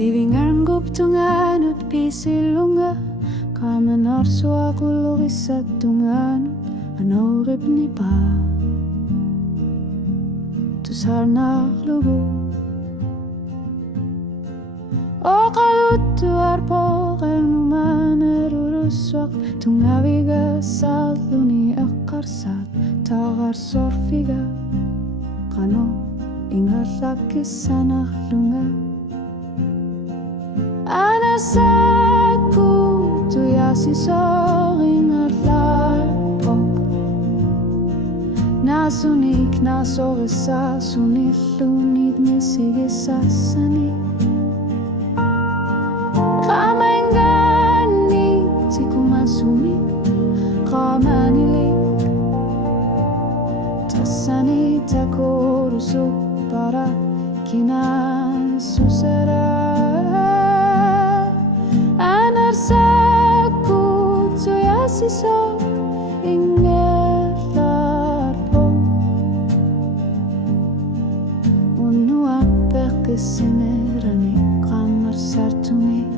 Sivingan guptunganut pisilunga Kamen arsua kullurissatunganut Anaurip nipa Tusarna lugu Oqaluttu arpoqelnumanerurussuaq Tungaviga salluni aqarsat Taqar sorfiga Qano ingarlakissanarlunga Anasakku tuyasisoringarlarpoq Nasunik nasorissa sunillunit misigissassani Qamengani tikumasumik qamanilik Tassani takorusuk para kinasusera Anarsaku tuyasisok ingerlarpoq Unua perkesinerani qamarsartumik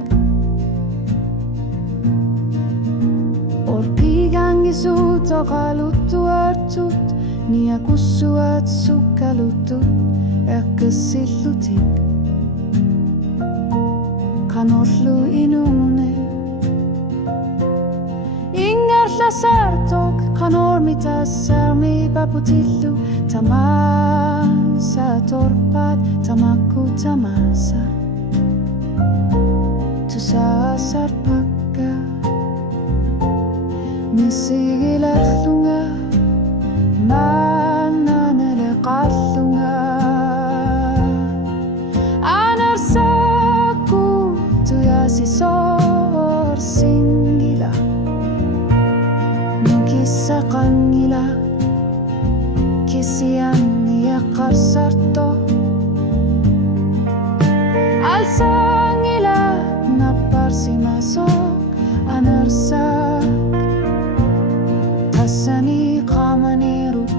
Orpigangisut oqaluttuartut Niakussuat sukkalutut Erkessillutik Qanorlu inune Ingerlasartok Qanormitassarmi paputillu Tamasa torpat Tamakku tamasa Tusasarpakka Misigilarlunga Mananeleqallunga Anarsaku tuyasisor singila Nukissaqangila Kisianni yaqarsarto Alsangila napparsimasok Anarsak Tassani qamanirut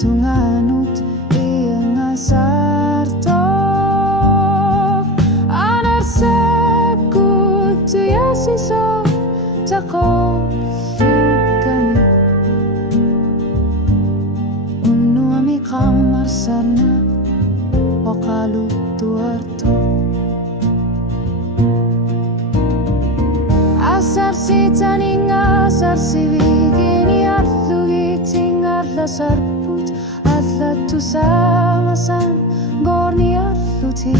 tunganut iyangasartoq Anarsaku tuyasisok taqollukami Unnuami qamarsarna oqaluttuartoq Asarsitaning asarsivigini Sarput allatu samasan gorni alluti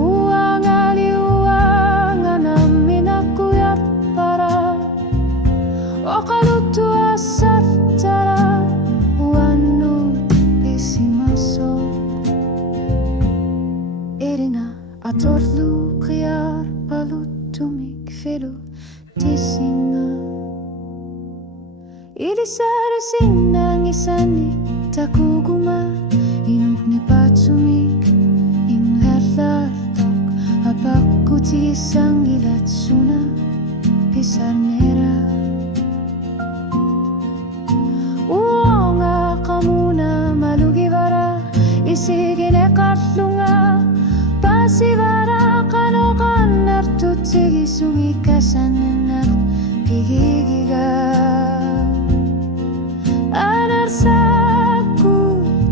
Uangali uanganamminaku yarpara Oqaluttu assartara Uannut isimaso Erina atorlu qiyar paluttumik felu Tisinga Ilisara sinangisani takuguma Inukni patsumik inherlartok Apakkutisang ilatsuna pisarnera Uonga kamuna malugivara Isigine katlunga Pasivara kanokan nartutsigisumikasanenar Pigigiga Anarsaku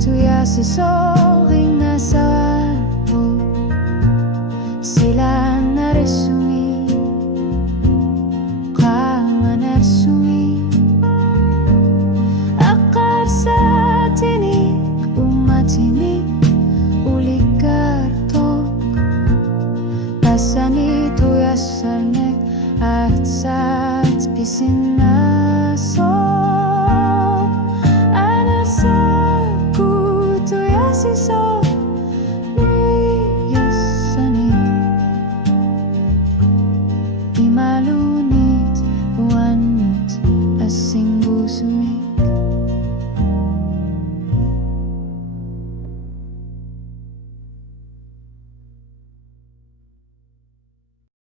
tuyasisoring nasawarpo Sila naresumi Qamanarsumi Aqarsatinik umatinik ulikartok Tassani tuyassarnek ahtsat pisin